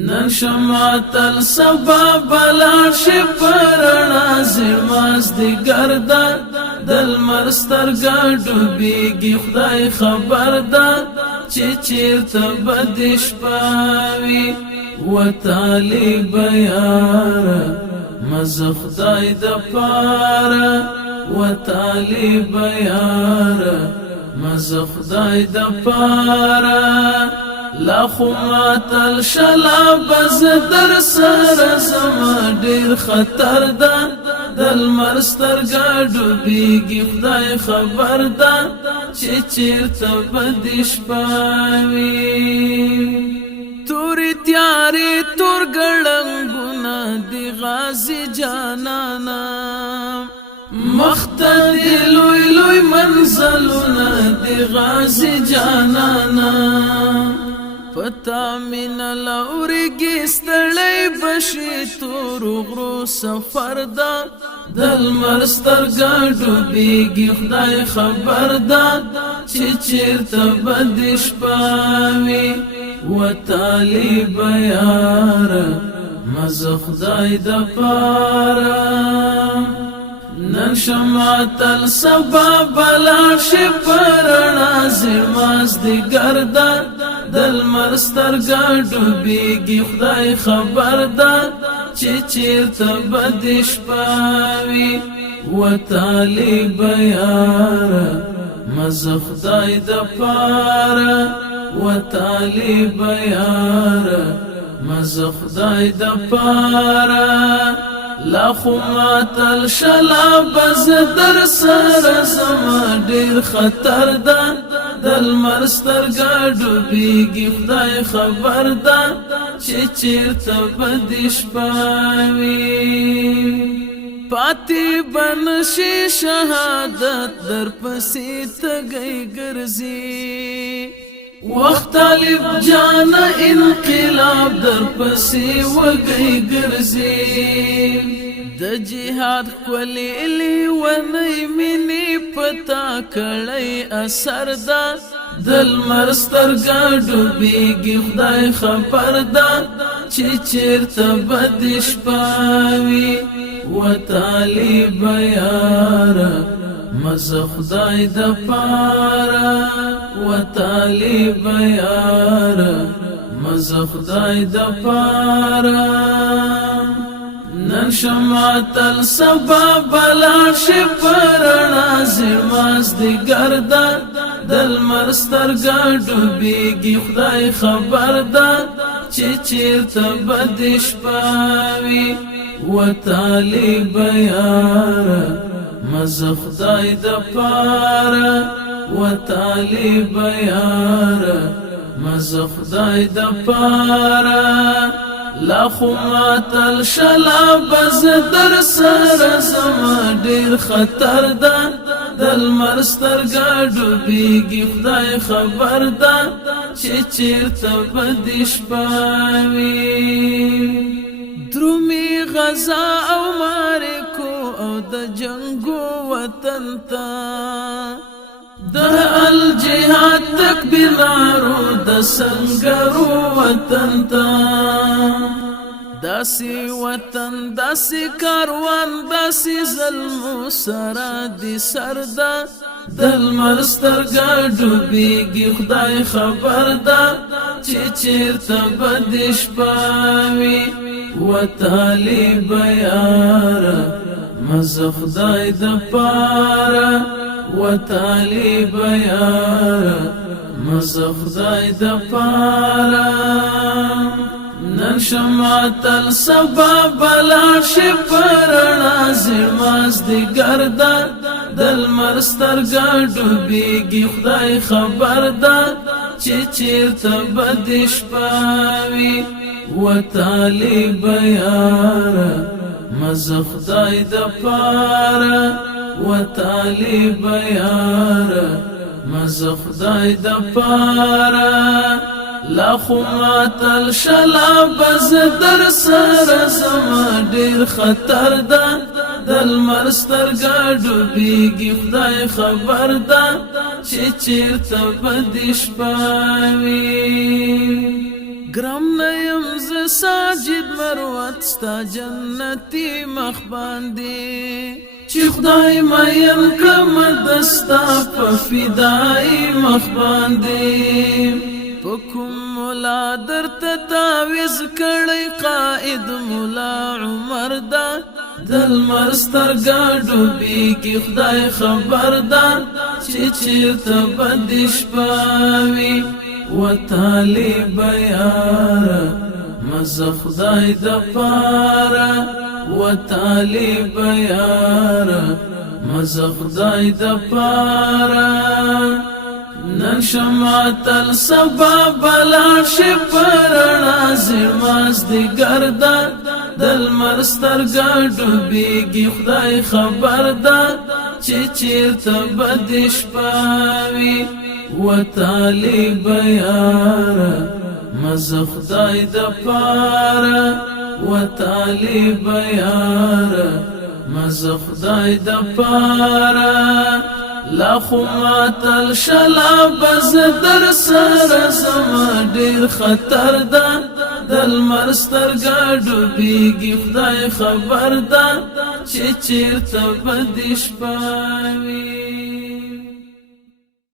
نن شماتل سبا بلار شي پرنا زماز دی گردا دل مرستر گاډو بیگی خدای خبر دا چې چیرته بدش پاوی و طالب یارا مز خدای د پارا و طالب یارا مز خدای د پارا لا خماتل شلا بز در سر زما ډیر خطر دا دل مرستر گاډو بیگی خدای خبر دا چې چیرته بدش پاوی توری تیاری تور ګړنګونه دی غازی جانانا مختدی لوی لوی منزلونه دی غازی جانانا پتا من لورگی ستړی بشي تور غرو سفر دا دل مرستر گاډو بیگی خدای خبر دا چې چیرته بدش پاوی و طالب یارا مز خدای د پارا نن شماتل سبا بلار شي پرنا زماز دی گردا دل مرستر گاډو بیگی خدای خبر دا چې چیرته بدش پاوی و طالب یارا مز خدای د پارا و طالب یارا مز خدای د پارا لا خماتل شلا بز در سر زما ډیر خطر دا دل مرستر گاډو بیگی خدای خبر دا چې چیرته بدش پاوی پاتی بنشي شهادت در پسې تګي ګرځي وخت طالب جان انقلاب در پسې وګي ګرځي د جهاد کولې ونی منی پتا کړی اثر دا دل مرستر گاډو بیگی خدای خبر دا چې چیرته بدش پاوی و طالب یارا مز خدای د پارا و طالب یارا مز خدای د پارا نن شماتل سبا بلار شي پرنا زماز دی گردا دل مرستر گاډو بیگی خدای خبر دا چې چیرته بدش پاوی و طالب یارا مز خدای د پارا و طالب یارا مز خدای د پارا لا خماتل شلا بز در سر زما ډیر خطر دا دل مرستر گاډو بیگی خدای خبر دا چې چیرته بدش پاوی درومی غزا او مارکو او د جنگو وطن تا د الجهاد تکبیر نارو د سنگرو وطن تا داسی وطن داسی کاروان داسی ظلم سرا دی سردا دل مرستر گاډو بیگی خدای خبر دا چې چیرته بدش پاوی و طالب یارا مز خدای د پارا و طالب یارا مز خدای د پارا نن شماتل سبا بلار شي پرنا زماز دی گردا دل مرستر گاډو بیگی خدای خبر دا چې چیرته بدش پاوی و طالب یارا مز خدای د پارا و طالب یارا مز خدای د پارا لا خماتل شلا بز در سر زما ډیر خطر دا دل مرستر گاډو بیگی خدای خبر دا چې چیرته بدش پاوی ګرم نیم ز ساجد مروت ستا جنتی مخ باندې چې خدای مین کړم دستا په فدای مخ باندې په کوم مولا درته تعویض کړی قائد مولا عمر دا دل مرسترګا ډوبېږي خدای خبر دا چې چېرته به دې شپه و طالب یاره مزه خدای دپاره و طالب یاره مزه خدای دپاره نن شماتل سبا بلار شي پرنا زماز دی ګردا دل مرسترګا ډوبېږي خدای خبر دا چې چېرته به دې شپه و طالب یاره مزه خدای دپاره و طالب یاره مزه خدای دپاره لا خماتل شلا بز در سر زما ډیر خطر ده دل مرسترګا ډوبېږي خدای خبر ده چې چېرته به دې شپه وي